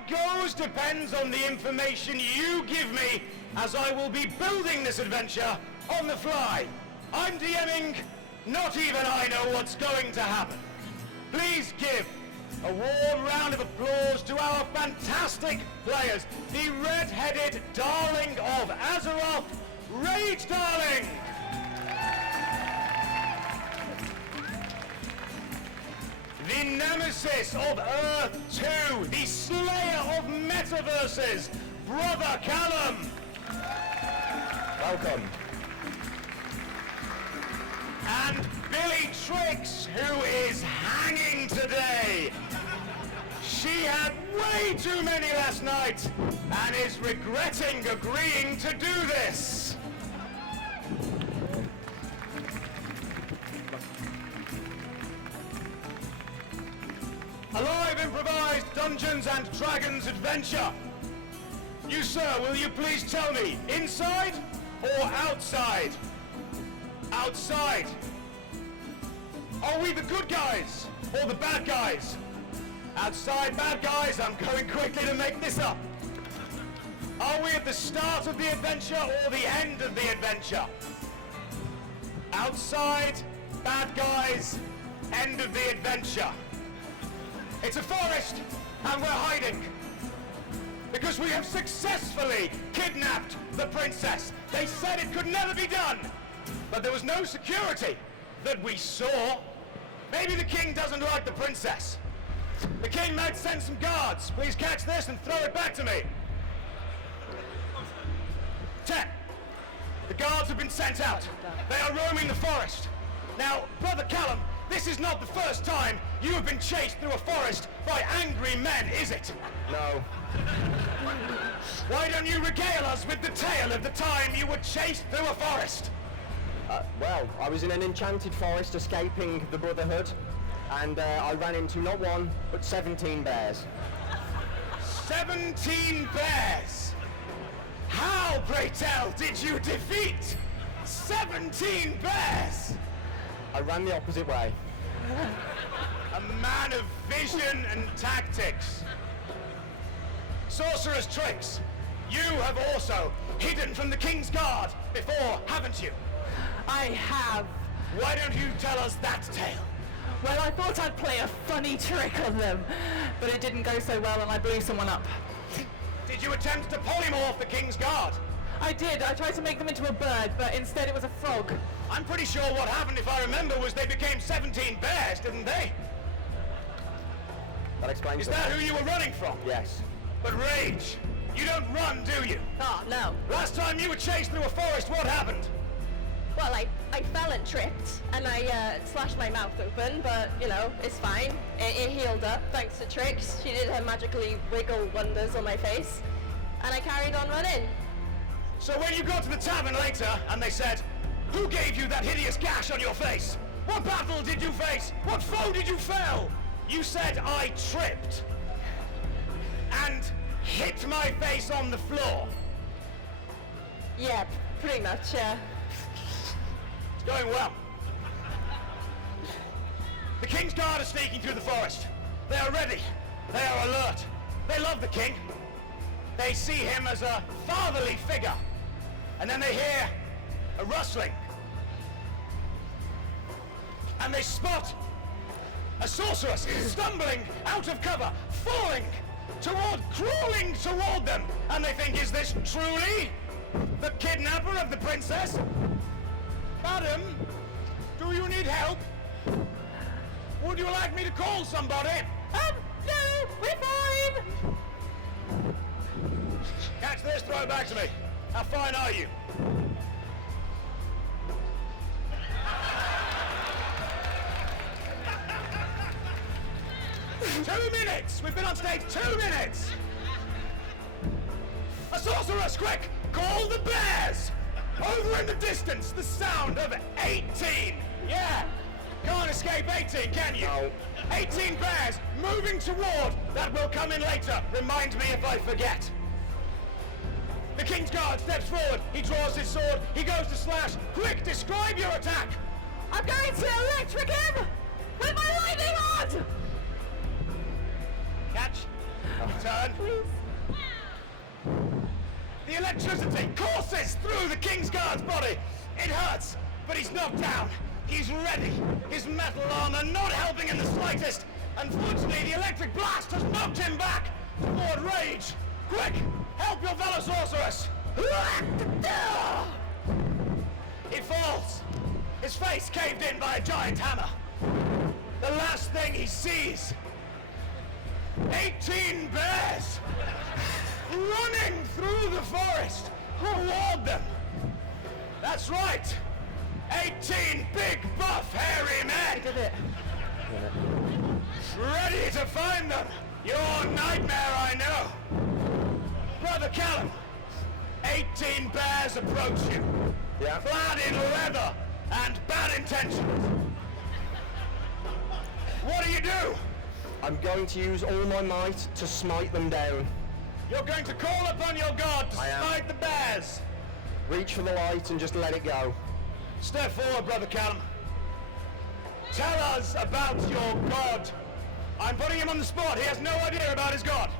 it goes depends on the information you give me, as I will be building this adventure on the fly. I'm DMing, not even I know what's going to happen. Please give a warm round of applause to our fantastic players, the red-headed darling of Azeroth, Rage Darling! The nemesis of Earth 2, the slayer of metaverses, Brother Callum! Welcome. And Billy Trixx, who is hanging today. She had way too many last night and is regretting agreeing to do this. A live improvised Dungeons and Dragons adventure. You, sir, will you please tell me, inside or outside? Outside. Are we the good guys or the bad guys? Outside bad guys, I'm going quickly to make this up. Are we at the start of the adventure or the end of the adventure? Outside bad guys, end of the adventure. It's a forest and we're hiding because we have successfully kidnapped the princess. They said it could never be done, but there was no security that we saw. Maybe the king doesn't like the princess. The king might send some guards. Please catch this and throw it back to me. 10. The guards have been sent out. They are roaming the forest. Now, Brother Callum, this is not the first time you have been chased through a forest by angry men, is it? No. Why don't you regale us with the tale of the time you were chased through a forest? Well, I was in an enchanted forest escaping the Brotherhood, and I ran into not one, but 17 bears. 17 bears? How, pray tell, did you defeat 17 bears? I ran the opposite way. A man of vision and tactics. Sourceress Trixx, you have also hidden from the King's Guard before, haven't you? I have. Why don't you tell us that tale? Well, I thought I'd play a funny trick on them, but it didn't go so well and I blew someone up. Did you attempt to polymorph the King's Guard? I did. I tried to make them into a bird, but instead it was a frog. I'm pretty sure what happened, if I remember, was they became 17 bears, didn't they? That explains Is it. that who you were running from? Yes. But Rage, you don't run, do you? Oh, no. Last time you were chased through a forest, what happened? Well, I fell and tripped, and I slashed my mouth open, but, you know, it's fine. It healed up, thanks to Trixx. She did her magically wiggle wonders on my face, and I carried on running. So when you got to the tavern later, and they said, who gave you that hideous gash on your face? What battle did you face? What foe did you fell? You said I tripped and hit my face on the floor. Yeah, pretty much, yeah. It's going well. The King's Guard are sneaking through the forest. They are ready. They are alert. They love the king. They see him as a fatherly figure. And then they hear a rustling. And they spot a sorceress stumbling out of cover, crawling toward them. And they think, is this truly the kidnapper of the princess? Madam, do you need help? Would you like me to call somebody? No, we're fine! Catch this, throw it back to me. How fine are you? Two minutes! We've been on stage 2 minutes! A sorceress, quick! Call the bears! Over in the distance, the sound of 18! Yeah! Can't escape 18, can you? No. 18 bears moving toward. That will come in later. Remind me if I forget. The King's Guard steps forward. He draws his sword. He goes to slash. Quick, describe your attack! I'm going to electric him with my lightning rod! Catch. Turn. The electricity courses through the Kingsguard's body. It hurts, but he's knocked down. He's ready. His metal armor not helping in the slightest. Unfortunately, the electric blast has knocked him back toward rage. Quick, help your fellow sorceress. He falls. His face caved in by a giant hammer. The last thing he sees, 18 bears running through the forest toward them. That's right. 18 big, buff, hairy men. Did it? Ready to find them. Your nightmare, I know. Brother Callum, 18 bears approach you. Yeah. Clad in leather and bad intentions. What do you do? I'm going to use all my might to smite them down. You're going to call upon your god to I am. smite the bears. Reach for the light and just let it go. Step forward, Brother Callum. Tell us about your god. I'm putting him on the spot. He has no idea about his god.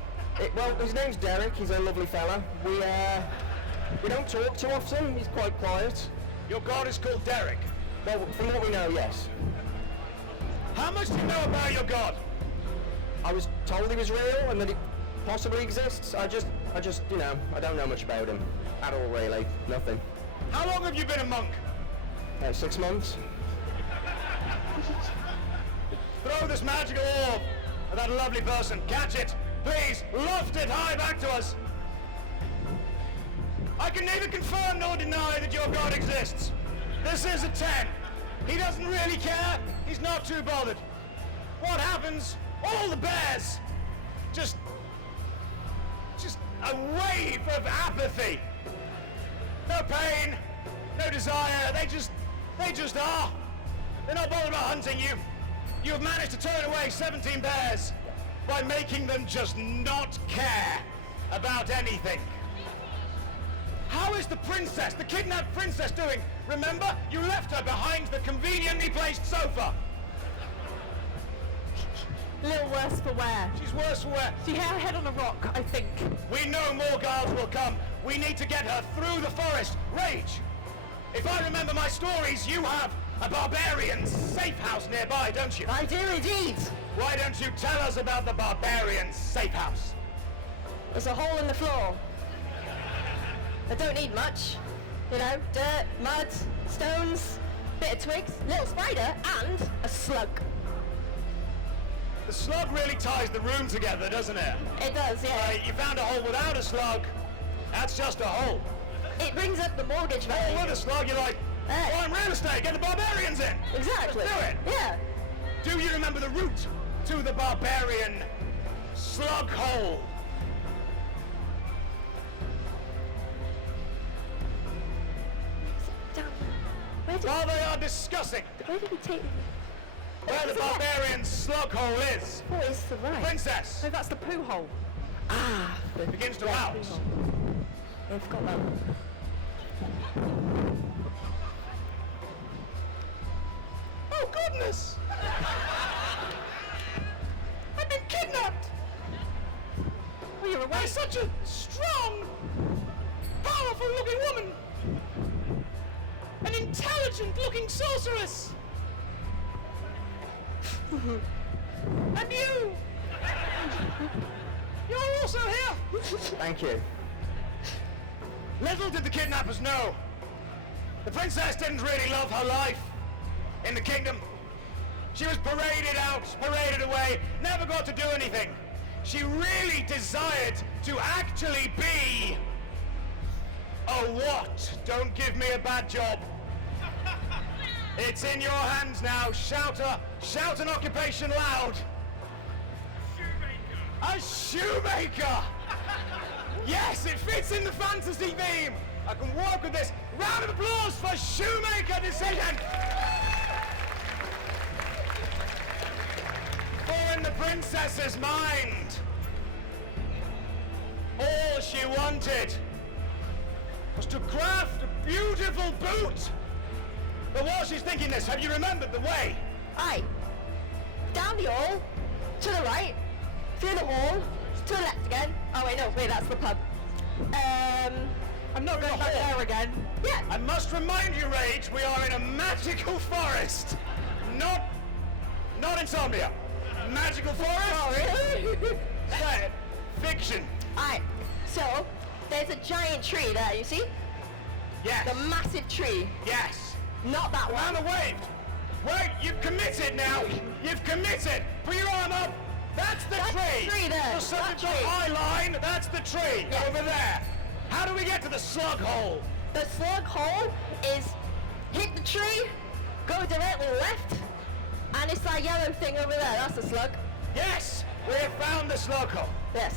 Well, his name's Derek. He's a lovely fella. We don't talk too often. He's quite quiet. Your god is called Derek. Well, from what we know, yes. How much do you know about your god? I was told he was real and that he possibly exists. I just, you know, I don't know much about him. At all, really. Nothing. How long have you been a monk? 6 months. Throw this magical orb at that lovely person. Catch it. Please, loft it high back to us. I can neither confirm nor deny that your god exists. This is a 10. He doesn't really care. He's not too bothered. What happens? All the bears. Just a wave of apathy. No pain, no desire. They just are. They're not bothered about hunting you. You have managed to turn away 17 bears by making them just not care about anything. How is the princess, the kidnapped princess, doing? Remember, you left her behind the conveniently placed sofa. Little worse for wear. She's worse for wear. She had her head on a rock, I think. We know more guards will come. We need to get her through the forest. Rage! If I remember my stories, you have a barbarian safe house nearby, don't you? I do indeed. Why don't you tell us about the barbarian safe house? There's a hole in the floor. I don't need much. You know, dirt, mud, stones, bit of twigs, little spider, and a slug. The slug really ties the room together, doesn't it? It does, yeah. You found a hole without a slug. That's just a hole. It brings up the mortgage value. With a slug, you're like, Hey. oh, I'm real estate, get the barbarians in. Exactly. Let's do it. Yeah. Do you remember the route to the barbarian slug hole? Damn. Where While they are discussing did we take? where the barbarian slug hole is, What is the right? princess So that's the poo hole. begins to rouse. I've got that. Oh goodness! I've been kidnapped Well, you're by awake. such a strong, powerful looking woman. An intelligent looking sorceress. And you! You're also here! Thank you. Little did the kidnappers know. The princess didn't really love her life in the kingdom. She was paraded out, paraded away, never got to do anything. She really desired to actually be a what? Don't give me a bad job. It's in your hands now. Shout an occupation loud. A shoemaker! Yes, it fits in the fantasy theme. I can work with this. Round of applause for shoemaker decision. For in the princess's mind, all she wanted was to craft a beautiful boot. But while she's thinking this, have you remembered the way? Aye. Down the hall, to the right, through the hall, to To the left again. Oh wait, no, wait, that's the pub. I'm not going back there again. Yeah. I must remind you, Rage, we are in a magical forest. Not Insomnia. Magical forest? Oh, really? Say it. Fiction. Alright, so there's a giant tree there, you see? Yes. The massive tree. Yes. Not that one. Amanda waved. Wait, you've committed now. You've committed. Put your arm up. That's the That's tree. the tree there. The subject That tree. eye line. That's the tree. Yes. Over there. How do we get to the slug hole? The slug hole is hit the tree, go directly left, and it's that yellow thing over there. That's the slug. Yes. We have found the slug hole. Yes.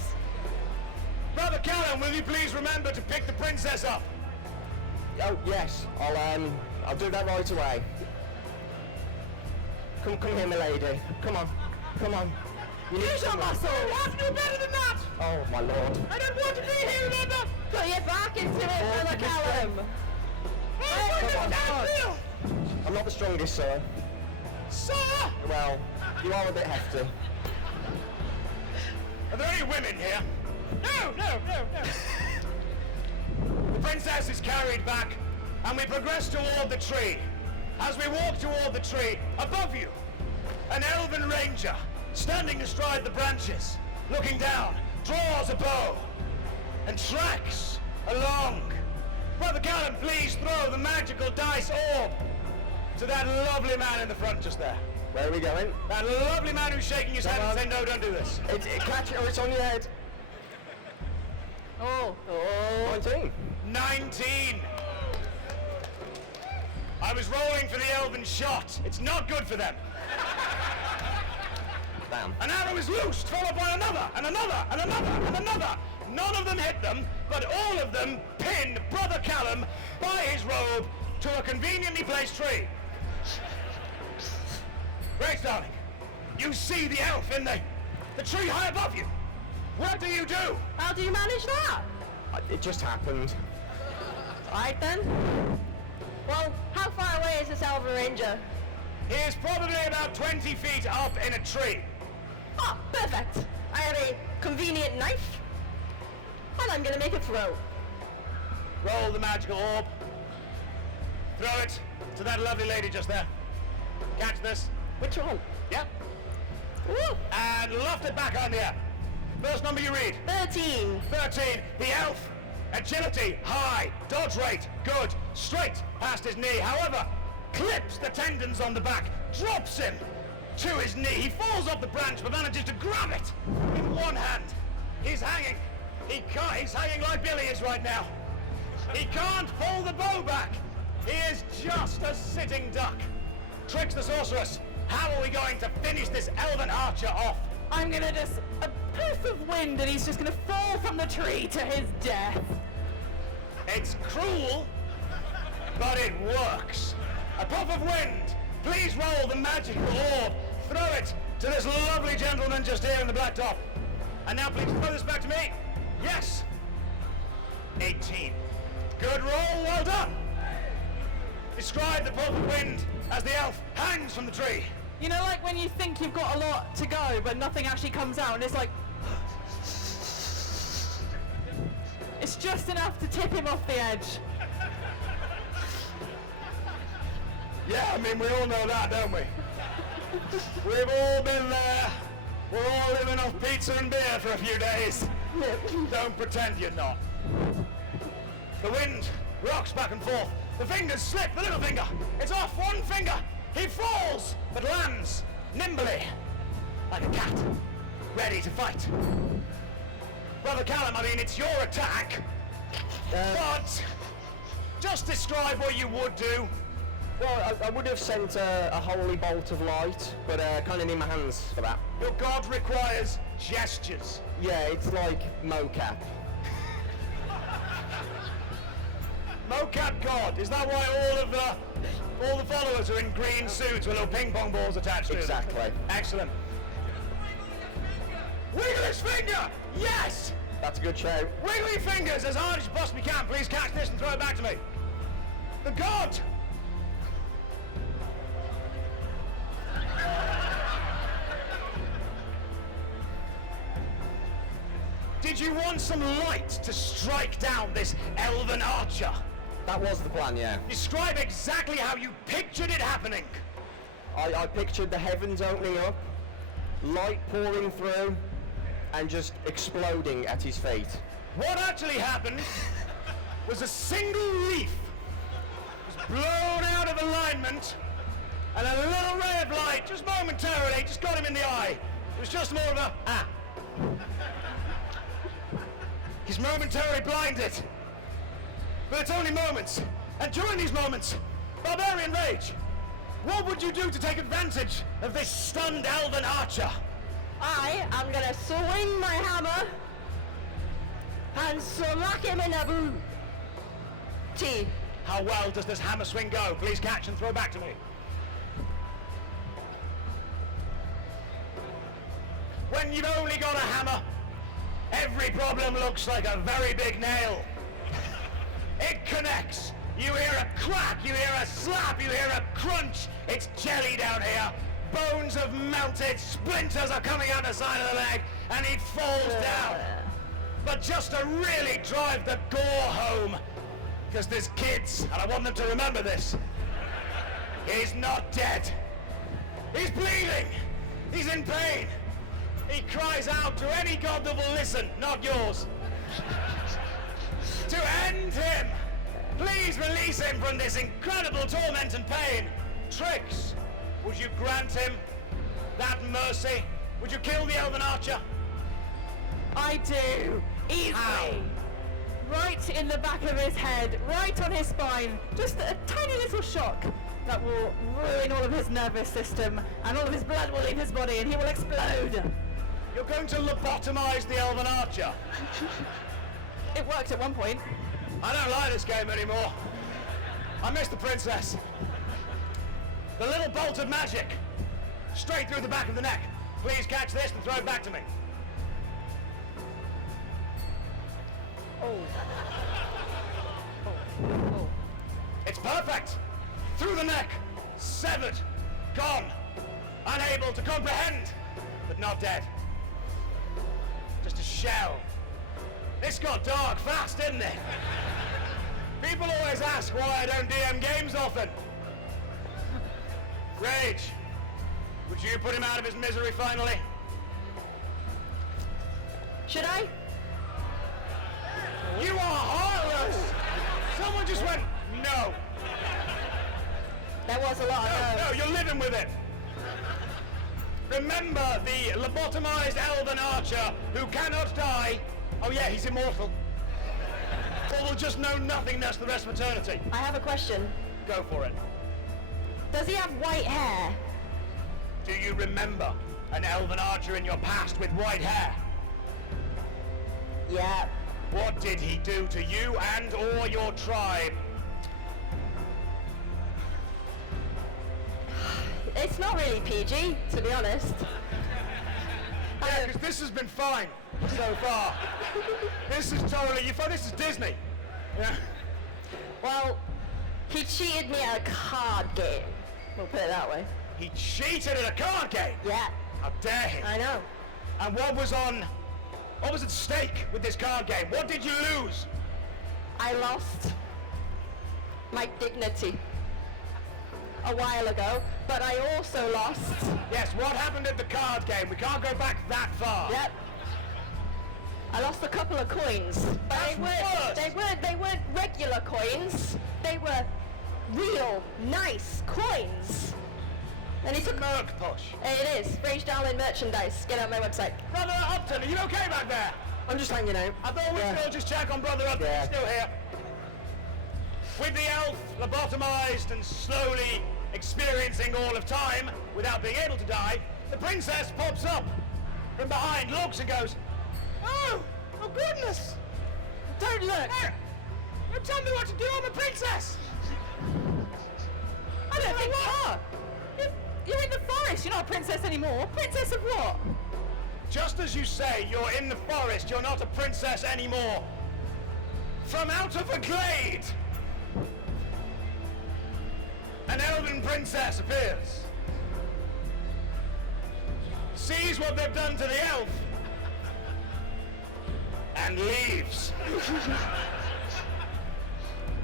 Brother Callum, will you please remember to pick the princess up? Oh yes, I'll do that right away. Come here, my lady. Come on. You need Use your some muscle. You have to do better than that. Oh my lord. I don't want to be here, remember? Put your back into it, Brother Callum. I'm not the strongest, sir. Sir! Well, you are a bit hefty. Are there any women here? No. The princess is carried back, and we progress toward the tree. As we walk toward the tree, above you, an elven ranger, standing astride the branches, looking down, draws a bow, and tracks along. Brother Callum, please throw the magical dice orb to that lovely man in the front just there. Where are we going? That lovely man who's shaking his head and saying, no, don't do this. Catch it or it's on your head. Oh. 19. 19. I was rolling for the elven shot. It's not good for them. Damn. An arrow is loosed, followed by another, and another, and another, and another. None of them hit them, but all of them pin Brother Callum by his robe to a conveniently placed tree. Grace, darling, you see the elf in the tree high above you. What do you do? How do you manage that? It just happened. Alright then. Well, how far away is this Elven Ranger? He is probably about 20 feet up in a tree. Ah, perfect. I have a convenient knife, and I'm gonna make a throw. Roll the magical orb. Throw it to that lovely lady just there. Catch this. Which one? Yep. Woo! And loft it back on the air. First number you read. 13. 13. The elf. Agility, high. Dodge rate, good. Straight past his knee. However, clips the tendons on the back. Drops him to his knee. He falls off the branch but manages to grab it in one hand. He's hanging. He can't. He's hanging like Billy is right now. He can't pull the bow back. He is just a sitting duck. Trixx the sorceress. How are we going to finish this elven archer off? I'm gonna just a puff of wind and he's just gonna fall from the tree to his death. It's cruel, but it works. A puff of wind. Please roll the magical orb. Throw it to this lovely gentleman just here in the black top. And now please throw this back to me. Yes. 18. Good roll, well done. Describe the puff of wind as the elf hangs from the tree. You know, like when you think you've got a lot to go, but nothing actually comes out, and it's like... It's just enough to tip him off the edge. Yeah, I mean, we all know that, don't we? We've all been there. We're all living off pizza and beer for a few days. Don't pretend you're not. The wind rocks back and forth. The fingers slip, the little finger. It's off one finger. He falls, but lands nimbly, like a cat, ready to fight. Brother Callum, I mean, it's your attack, but just describe what you would do. Well, I would have sent a holy bolt of light, but kind of need my hands for that. Your god requires gestures. Yeah, it's like mocap. Mocap god, is that why all the followers are in green suits with little ping pong balls attached to them? Exactly. Excellent. Wiggle his finger! Yes! That's a good show. Wiggle your fingers as hard as you possibly can. Please catch this and throw it back to me. The god! did you want some light to strike down this Elven archer? That was the plan, yeah. Describe exactly how you pictured it happening. I pictured the heavens opening up, light pouring through, and just exploding at his feet. What actually happened was a single leaf was blown out of alignment, and a little ray of light, just momentarily, just got him in the eye. It was just more of a, ah. He's momentarily blinded. But it's only moments. And during these moments, Barbarian Rage, what would you do to take advantage of this stunned Elven archer? I am gonna swing my hammer and smack him in the booty. How well does this hammer swing go? Please catch and throw back to me. When you've only got a hammer, every problem looks like a very big nail. It connects. You hear a crack, you hear a slap, you hear a crunch. It's jelly down here. Bones have melted, splinters are coming out the side of the leg, and it falls down. But just to really drive the gore home, because there's kids, and I want them to remember this. He's not dead. He's bleeding. He's in pain. He cries out to any god that will listen, not yours, to end him. Please release him from this incredible torment and pain. Trixx, would you grant him that mercy? Would you kill the Elven archer? I do. Easily. How? Right in the back of his head, right on his spine. Just a tiny little shock that will ruin all of his nervous system, and all of his blood will leave his body and he will explode. You're going to lobotomize the Elven archer? It worked at one point. I don't like this game anymore. I miss the princess. The little bolt of magic. Straight through the back of the neck. Please catch this and throw it back to me. Oh. It's perfect. Through the neck. Severed. Gone. Unable to comprehend. But not dead. Just a shell. This got dark fast, didn't it? People always ask why I don't DM games often. Rage, would you put him out of his misery finally? Should I? You are heartless! Someone just went, no. There was a lot of No, you're living with it. Remember the lobotomized Elven archer who cannot die. Oh yeah, he's immortal. Or will just know nothingness the rest of eternity. I have a question. Go for it. Does he have white hair? Do you remember an Elven archer in your past with white hair? Yeah. What did he do to you and or your tribe? It's not really PG, to be honest. Yeah, because this has been fine so far. This is totally, this is Disney. Yeah. Well, he cheated me at a card game. We'll put it that way. He cheated at a card game? Yeah, How dare he? I know. And what was at stake with this card game? What did you lose? I lost my dignity a while ago, but I also lost. Yes, what happened at the card game? We can't go back that far. Yep. I lost a couple of coins. But they weren't regular coins. They were real, nice coins. And he took... Merc push. It is. Rage Darling merchandise. Get out my website. Brother Upton, are you okay back there? I'm just hanging out. I thought we'd still just check on Brother Upton. Yeah. He's still here. With the elf lobotomized and slowly experiencing all of time without being able to die, the princess pops up from behind, looks and goes, oh goodness! Don't look! Hey, you tell me what to do, I'm a princess! I don't think you are. You're in the forest. You're not a princess anymore. Princess of what? Just as you say, you're in the forest, you're not a princess anymore. From out of a glade, an elven princess appears. Sees what they've done to the elf. and leaves.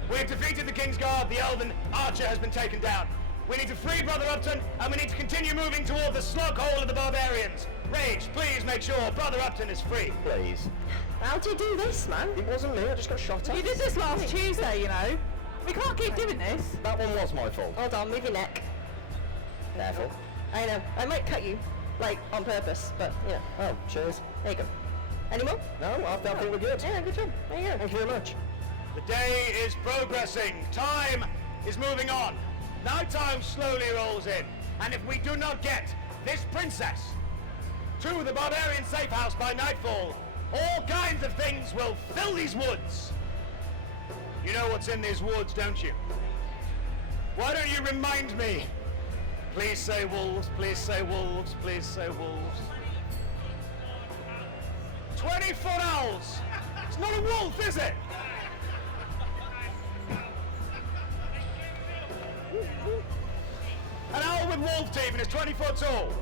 We've defeated the King's Guard. The Elven archer has been taken down. We need to free Brother Upton, and we need to continue moving toward the slug hole of the Barbarians. Rage, please make sure Brother Upton is free. Please. How'd you do this, man? It wasn't me, I just got shot at. You did this last Tuesday, you know. We can't keep doing this. That one was my fault. Hold on, move your neck. Careful. I know. I might cut you, like, on purpose, but, you know. Oh, cheers. There you go. Any more? No, I think we're good. Yeah, good job. There you go. Thank you very much. The day is progressing. Time is moving on. Nighttime slowly rolls in. And if we do not get this princess to the Barbarian safe house by nightfall, all kinds of things will fill these woods. You know what's in these woods, don't you? Why don't you remind me? Please say wolves, please say wolves, please say wolves. 20-foot owls! It's not a wolf, is it? An owl with wolf teeth and is 20 foot tall.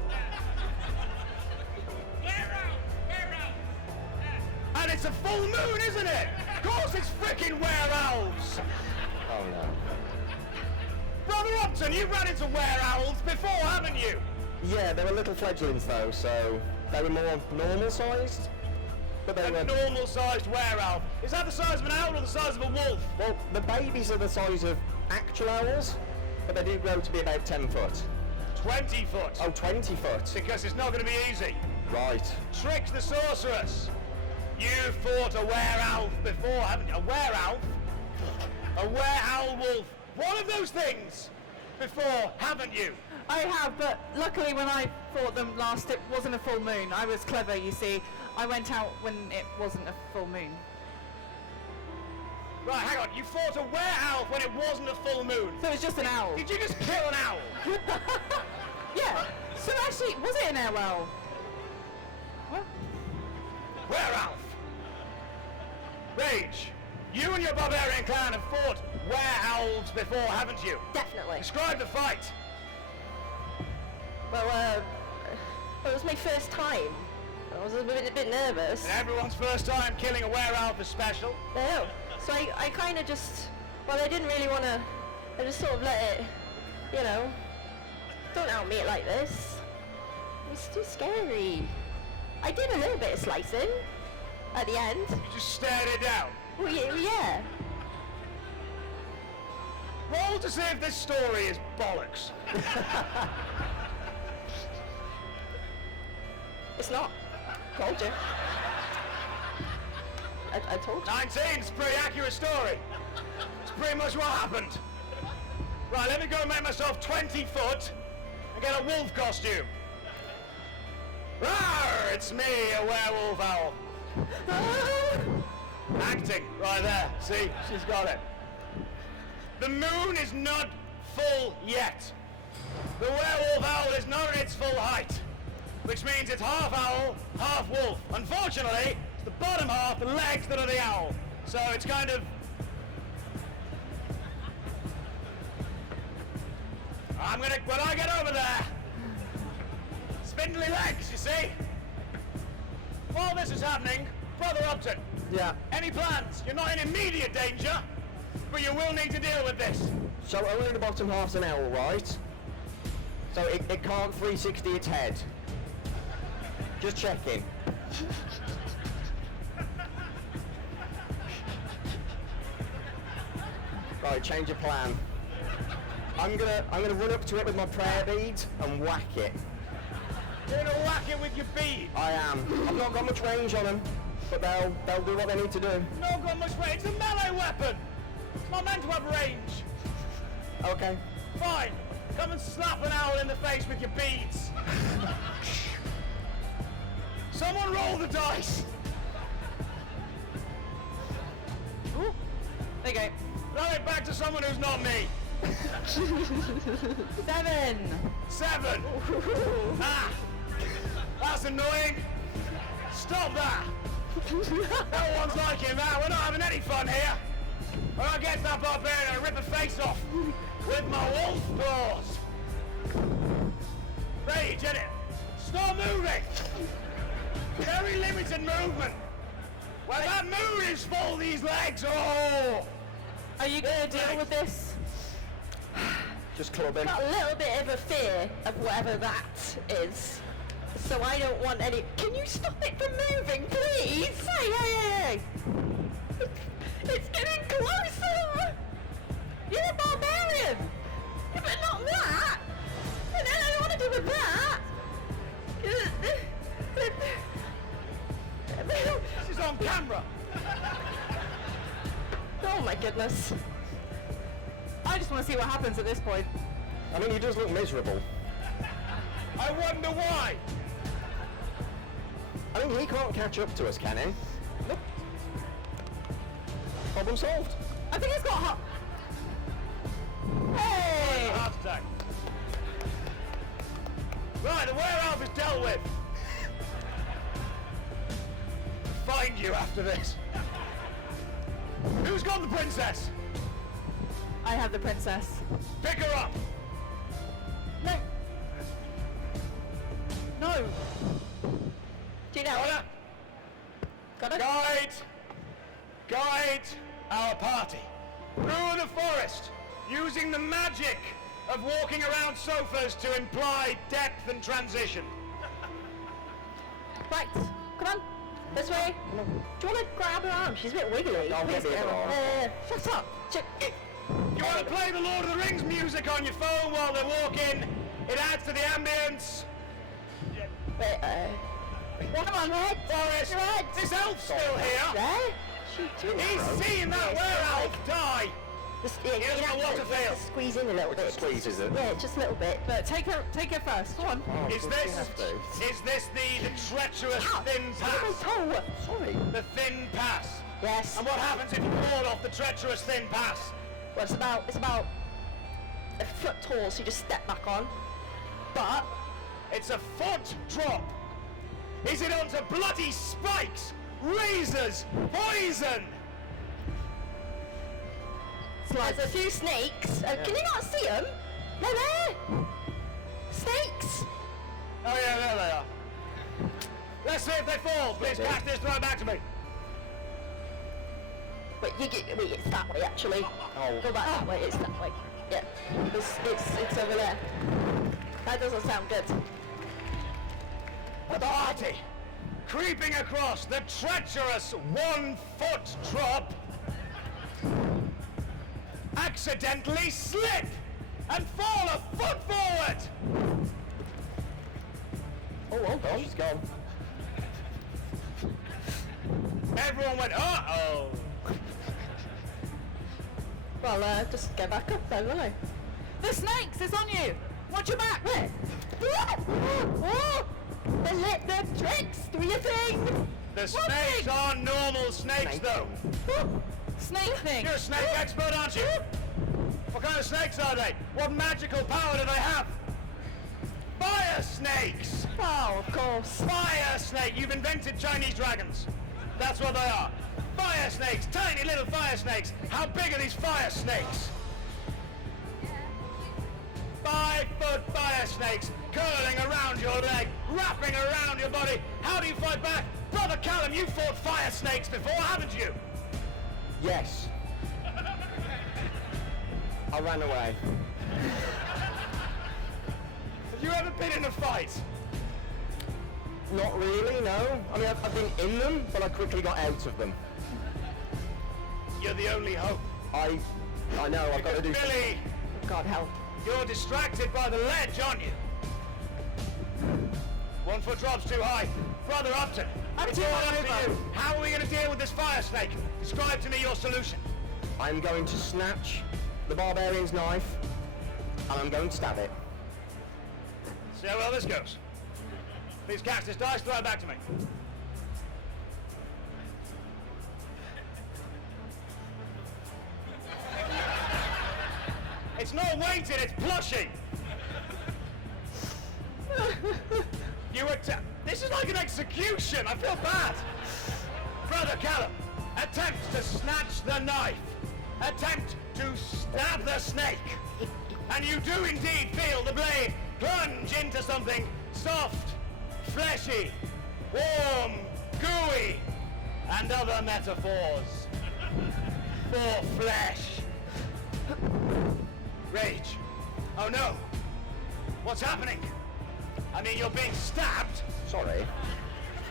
And it's a full moon, isn't it? Of course it's frickin' were-owls! Oh no. Brother Upton, you've run into were-owls before, haven't you? Yeah, they were little fledglings though, so they were more normal sized. But they A were... normal-sized were-owl. Is that the size of an owl or the size of a wolf? Well, the babies are the size of actual owls, but they do grow to be about 10 foot. 20 foot. Oh, 20 foot. Because it's not going to be easy. Right. Trixx the Sorceress. You fought a were-owl before, haven't you? A were-owl? A were-owl wolf. One of those things before, haven't you? I have, but luckily when I fought them last, it wasn't a full moon. I was clever, you see. I went out when it wasn't a full moon. Right, hang on. You fought a were-owl when it wasn't a full moon. So it was just an owl. Did you just kill an owl? Yeah. So actually, was it an owl? What? Were-owl. Rage, you and your barbarian clan have fought were-owls before, haven't you? Definitely. Describe the fight. Well, it was my first time. I was a bit nervous. And everyone's first time killing a were-owl for special. No. So I kind of just, well, I didn't really want to, I just sort of let it, you know, don't out me it like this. It's too scary. I did a little bit of slicing at the end. You just stared it down. Well, yeah. Roll to see if this story is bollocks. It's not. Told you. I told you. 19, it's a pretty accurate story. It's pretty much what happened. Right, let me go and make myself 20 foot and get a wolf costume. Rawr, it's me, a werewolf owl. Acting, right there. See, she's got it. The moon is not full yet. The werewolf owl is not at its full height, which means it's half owl, half wolf. Unfortunately, it's the bottom half, the legs that are the owl. So it's kind of... when I get over there, spindly legs, you see? While this is happening, Brother Upton, Yeah. any plans? You're not in immediate danger, but you will need to deal with this. So only the bottom half's an owl, right? So it can't 360 its head. Just checking. Right, change of plan. I'm gonna run up to it with my prayer beads and whack it. You're gonna whack it with your bead. I am. I've not got much range on them, but they'll do what they need to do. Not got much range. It's a melee weapon. It's not meant to have range. Okay. Fine. Come and slap an owl in the face with your beads. Someone roll the dice. Ooh. There you go. Throw it back to someone who's not me. 7. 7. Ah, that's annoying. Stop that. No one's liking that. We're not having any fun here. When I get that barbarian, I rip her face off with my wolf claws. Rage, innit? Stop moving. Very limited movement. Well, that moon is full, these legs! Oh! Are you gonna deal with this? Just clubbing. Got a little bit of a fear of whatever that is. So I don't want any... Can you stop it from moving, please? Hey! It's getting closer! You're a barbarian! Yeah, but not that! And then I don't want to do with that! This is on camera! Oh my goodness. I just want to see what happens at this point. I mean, he does look miserable. I wonder why! I mean, he can't catch up to us, can he? Nope. Problem solved. I think it's got hot. Hey! Heart attack. Right, the werewolf is dealt with. Find you after this. Who's got the princess? I have the princess. Pick her up. No. No. Do you know Got her? Got it? Guide our party through the forest using the magic of walking around sofas to imply depth and transition. Right, come on. This way. Do you want to grab her arm? She's a bit wiggly. I'll give you her arm. Shut up. You want to play the Lord of the Rings music on your phone while they're walking? It adds to the ambience. Come on, Red. Forest, Red. this elf's still here. There? He's seen that werewolf die. Yeah, He doesn't know what to feel. Squeeze in a little bit. Squeeze, is it? Yeah, just a little bit. But take her first. Go on. Oh, Is does this he have to? the treacherous thin My pass? toe. Sorry. The thin pass. Yes. And what happens if you fall off the treacherous thin pass? Well, it's about a foot tall, so you just step back on. But It's a foot drop. Is it onto bloody spikes, razors, poison? there's a few snakes. Can you not see them? They're there. Snakes. Oh yeah, there they are. Let's see if they fall. Please catch this, throw it back to me. Wait, it's that way actually. Oh. Go back that way. It's that way. Yeah. It's over there. That doesn't sound good. The party, creeping across the treacherous 1 foot drop, accidentally slip and fall a foot forward. Oh, hold on. She's gone. Everyone went, uh-oh. Well, just go back up then, will I? The snakes! It's on you! Watch your back! Where? Oh! The tricks! Do your thing! The snakes are normal snakes, though. Snake thing! You're a snake expert, aren't you? What kind of snakes are they? What magical power do they have? Fire snakes! Oh, of course. Fire snake! You've invented Chinese dragons. That's what they are. Fire snakes! Tiny little fire snakes! How big are these fire snakes? 5 foot fire snakes curling around your leg, wrapping around your body. How do you fight back? Brother Callum, you fought fire snakes before, haven't you? Yes. I ran away. Have you ever been in a fight? Not really, no. I mean, I've been in them, but I quickly got out of them. You're the only hope. I know, I've got to do something. Billy, God help. you're distracted by the ledge, aren't you? 1 foot drop's too high. Brother Upton, it's too all high up to over. you. How are we going to deal with this fire snake? Describe to me your solution. I'm going to snatch the barbarian's knife, and I'm going to stab it. See how well this goes. Please catch this dice, throw it back to me. It's not weighted, it's plushing. You this is like an execution. I feel bad. Brother Callum, attempt to snatch the knife. Attempt to stab the snake. And you do indeed feel the blade plunge into something soft, fleshy, warm, gooey. and other metaphors for flesh. Rage. Oh no. What's happening? I mean, you're being stabbed. Sorry.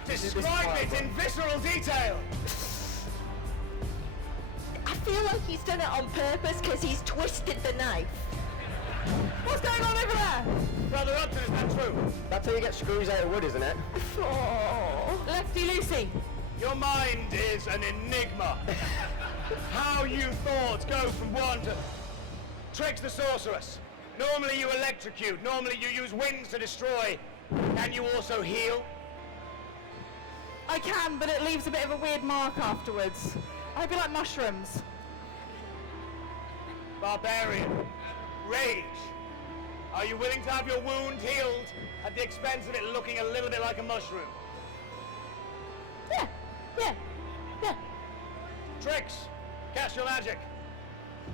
Describe it in visceral detail. I feel like he's done it on purpose because he's twisted the knife. What's going on over there? Brother Upton, is that true? That's how you get screws out of wood, isn't it? Oh. Lefty Lucy. Your mind is an enigma. How you thoughts go from one to... Trixx the Sorceress. Normally you electrocute. Normally you use winds to destroy. Can you also heal? I can, but it leaves a bit of a weird mark afterwards. I hope you like mushrooms. Barbarian. Rage. Are you willing to have your wound healed at the expense of it looking a little bit like a mushroom? Yeah. Trixx, cast your magic.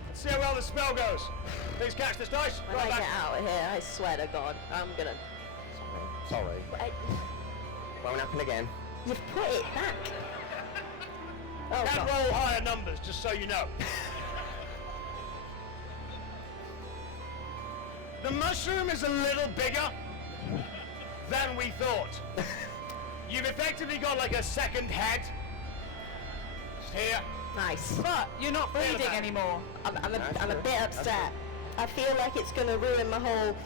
Let's see how well the spell goes. Please catch this dice. When Right I back. get out of here, I swear to God, I'm gonna... Sorry. I, Won't happen again. you've put it back. Oh, Can God. roll higher numbers, just so you know. The mushroom is a little bigger than we thought. You've effectively got like a second head. Just here. Nice. But you're not bleeding that. anymore. I'm a That's bit upset. I feel like it's going to ruin my whole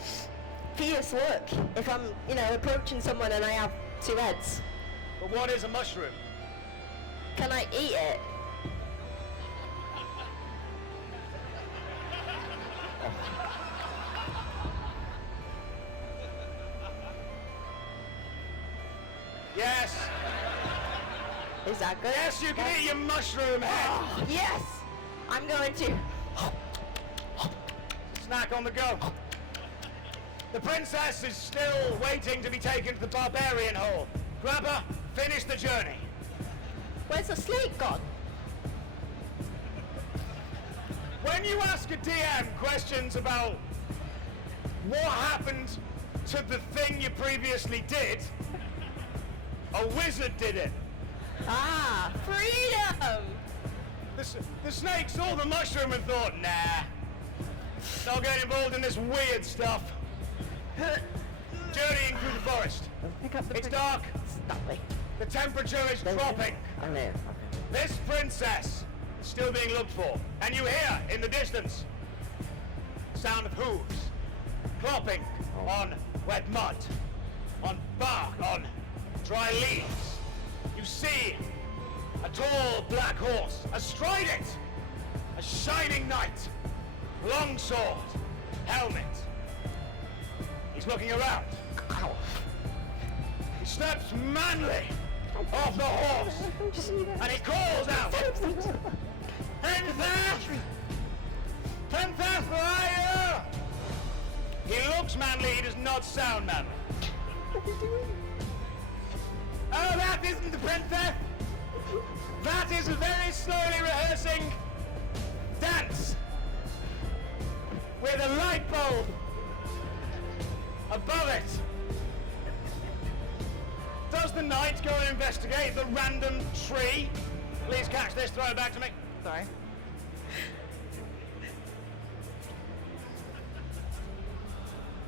fierce look if I'm, approaching someone and I have two heads. But what is a mushroom? Can I eat it? Yes. Is that good? Yes, you can eat your mushroom head. Oh, yes! I'm going to. Snack on the go. The princess is still waiting to be taken to the Barbarian hall. Grab her, finish the journey. Where's the slate gone? When you ask a DM questions about what happened to the thing you previously did, a wizard did it. Ah, freedom! The snake saw the mushroom and thought, nah, not getting involved in this weird stuff. Journeying through the forest. Pick up the It's dark. Stop me. The temperature is dropping. I'm here. This princess is still being looked for. And you hear in the distance sound of hooves clopping on wet mud, on bark, on dry leaves. You see a tall black horse, astride it, a shining knight, long sword, helmet. He's looking around. He steps manly off the horse, and he calls out, Princess! Princess, where are you? He looks manly, he does not sound manly. Oh, that isn't the princess! That is a very slowly rehearsing dance with a light bulb above it. Does the knight go and investigate the random tree? Please catch this, throw it back to me. Sorry.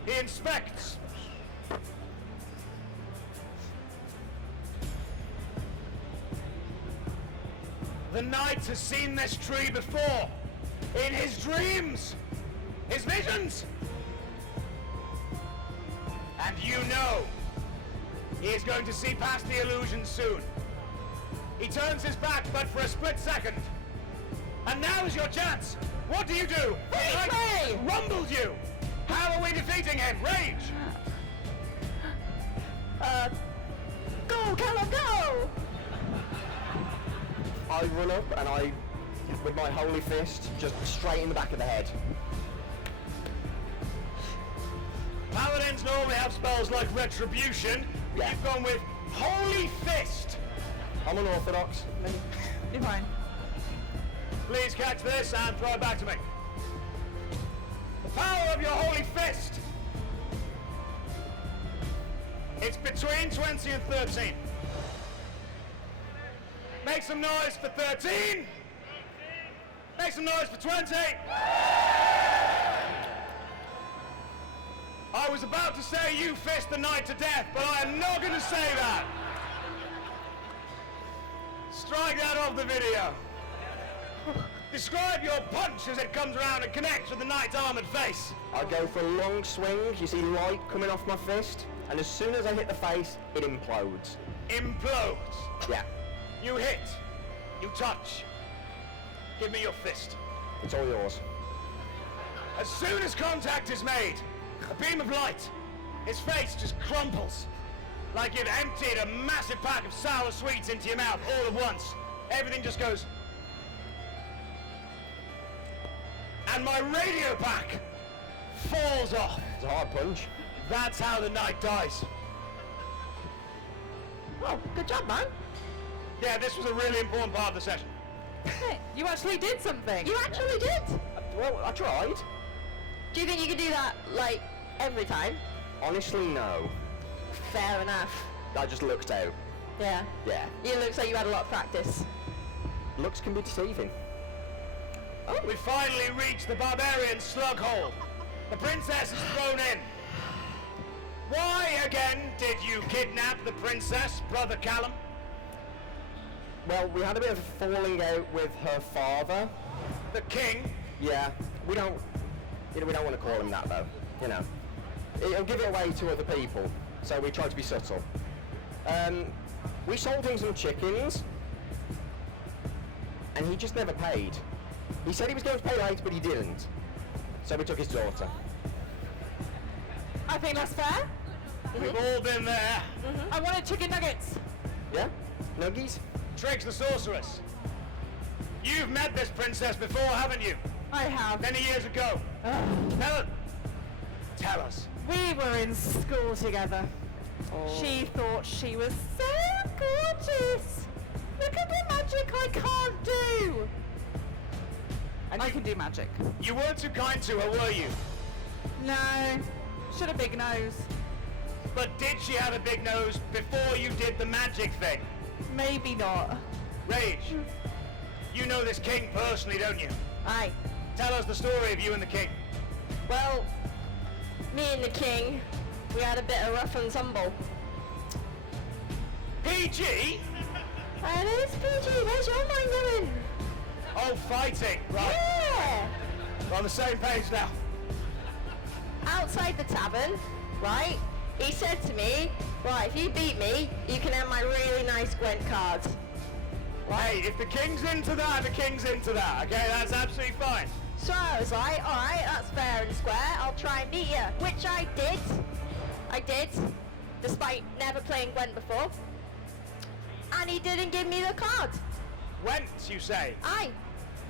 He inspects. The knight has seen this tree before. In his dreams. His visions. And you know he is going to see past the illusion soon. He turns his back, but for a split second. And now is your chance. What do you do? The knight rumbles you. How are we defeating him? Rage! Go, Callum, go! I run up and I, with my holy fist, just straight in the back of the head. Paladins normally have spells like Retribution. Yeah. You've gone with Holy Fist. I'm unorthodox. You're fine. Please catch this and throw it back to me. The power of your Holy Fist. It's between 20 and 13. Make some noise for 13. Make some noise for 20. I was about to say you fist the knight to death, but I am not going to say that. Strike that off the video. Describe your punch as it comes around and connects with the knight's armored face. I go for a long swing, you see light coming off my fist, and as soon as I hit the face, it implodes. Implodes. Yeah, You hit. You touch. Give me your fist. it's all yours. As soon as contact is made, a beam of light, his face just crumples. Like you'd emptied a massive pack of sour sweets into your mouth all at once. Everything just goes. And my radio pack falls off. It's a hard punch. That's how the knight dies. Oh, good job, man. Yeah, this was a really important part of the session. You actually did something. You actually did. Well, I tried. Do you think you could do that, like, every time? Honestly, no. Fair enough. I just looked out. Yeah. Yeah. It looks like you had a lot of practice. Looks can be deceiving. Oh, we finally reached the Barbarian slug hole. The princess is thrown in. Why again did you kidnap the princess, Brother Callum? Well, we had a bit of a falling out with her father. The king? Yeah, we don't want to call him that though, you know. It'll give it away to other people, so we try to be subtle. We sold him some chickens, and he just never paid. He said he was going to pay later, but he didn't. So we took his daughter. I think that's fair. We've all been there. I wanted chicken nuggets. Yeah? Nuggies? Trixx the Sorceress. You've met this princess before, haven't you? I have. Many years ago. Tell us. We were in school together. She thought she was so gorgeous. Look at the magic I can't do. And I can do magic. You weren't too kind to her, were you? No. Should have big nose. But did she have a big nose before you did the magic thing? Maybe not. Rage, you know this king personally, don't you? Aye. Tell us the story of you and the king. Well, me and the king, we had a bit of rough and tumble. PG? And it's PG, where's your mind going? Oh, fighting, right. Yeah! We're on the same page now. Outside the tavern, right, he said to me, right, if you beat me, you can have my really nice Gwent card. Hey, if the king's into that, the king's into that, okay? That's absolutely fine. So I was like, alright, that's fair and square, I'll try and beat you. Which I did. I did, despite never playing Gwent before. And he didn't give me the card. Went, you say? Aye.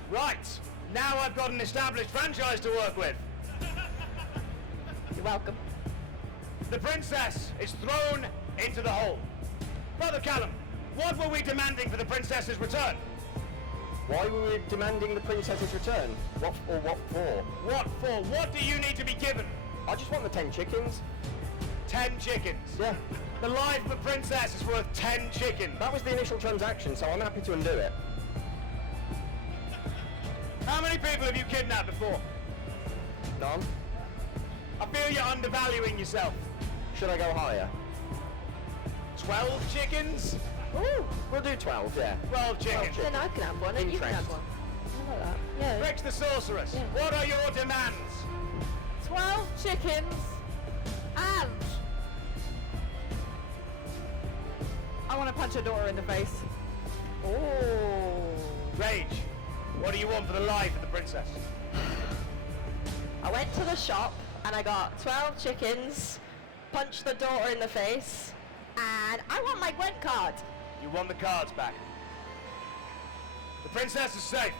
Right. Now I've got an established franchise to work with. You're welcome. The princess is thrown into the hole. Brother Callum, what were we demanding for the princess's return? Why were we demanding the princess's return? What for? What for? What do you need to be given? I just want the 10 chickens. 10 chickens. Yeah. The life of a princess is worth 10 chickens. That was the initial transaction, so I'm happy to undo it. How many people have you kidnapped before? None? I feel you're undervaluing yourself. Should I go higher? 12 chickens? Ooh, we'll do 12, yeah. 12 chickens. Then I can have one and you can have Interest. one. I like that. Yeah. Trixx the Sorceress, what are your demands? 12 chickens and I want to punch her daughter in the face. Oh. Rage, what do you want for the life of the princess? I went to the shop and I got 12 chickens, punched the daughter in the face, and I want my Gwent card. You want the cards back. The princess is safe,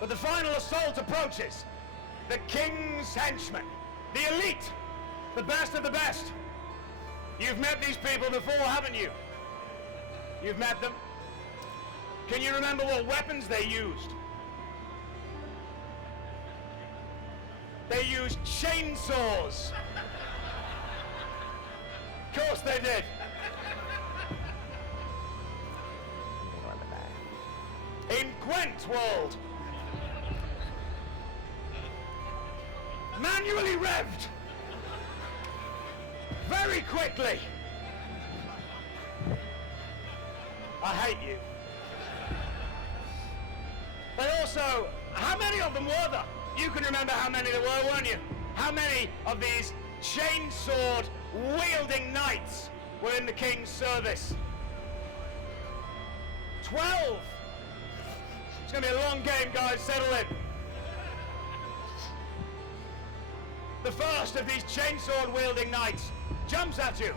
but the final assault approaches. The king's henchmen, the elite, the best of the best. You've met these people before, haven't you? You've met them. Can you remember what weapons they used? They used chainsaws. Of course they did. in Gwent world. Manually revved. Very quickly. I hate you. But also, how many of them were there? You can remember how many there were, won't you? How many of these chainsword wielding knights were in the king's service? 12! It's gonna be a long game, guys, settle in. The first of these chainsword wielding knights jumps at you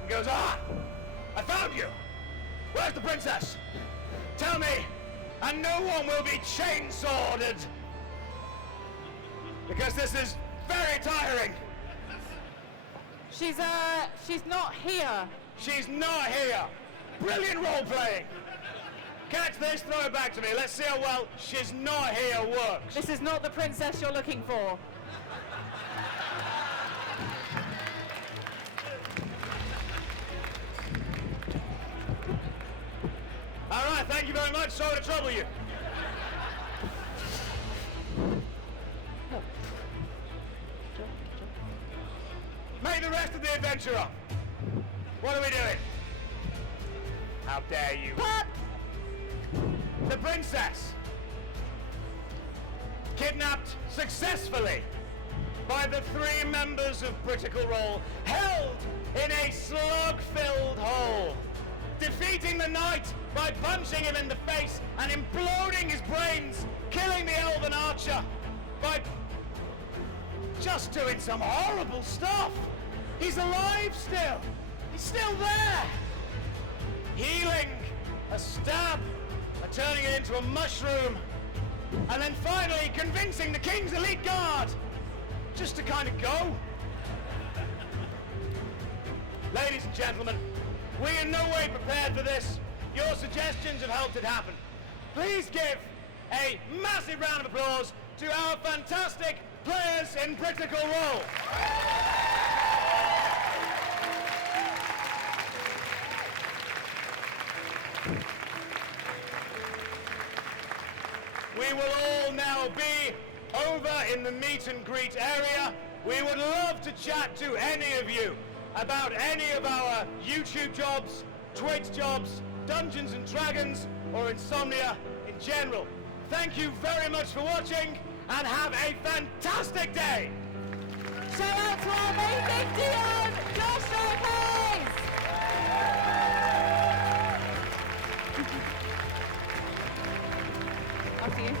and goes, "Ah! I found you! Where's the princess? Tell me, and no one will be chainsworded! Because this is very tiring." She's not here. She's not here. Brilliant role-playing. Catch this, throw it back to me. Let's see how well "she's not here" works. This is not the princess you're looking for. All right, thank you very much. Sorry to trouble you. Make the rest of the adventure up. What are we doing? How dare you? Pop! The princess, kidnapped successfully by the 3 members of Critical Role, held in a slug-filled hole, defeating the knight by punching him in the face and imploding his brains, killing the Elven archer by just doing some horrible stuff. He's alive still. He's still there. Healing, a stab, turning it into a mushroom, and then finally convincing the King's elite guard just to kind of go. Ladies and gentlemen, we in no way prepared for this. Your suggestions have helped it happen. Please give a massive round of applause to our fantastic players in Critical Role. We will all now be over in the meet and greet area. We would love to chat to any of you about any of our YouTube jobs, Twitch jobs, Dungeons and Dragons, or Insomnia in general. Thank you very much for watching, and have a fantastic day! Shout out to our amazing DM, Josh Lopez! After you.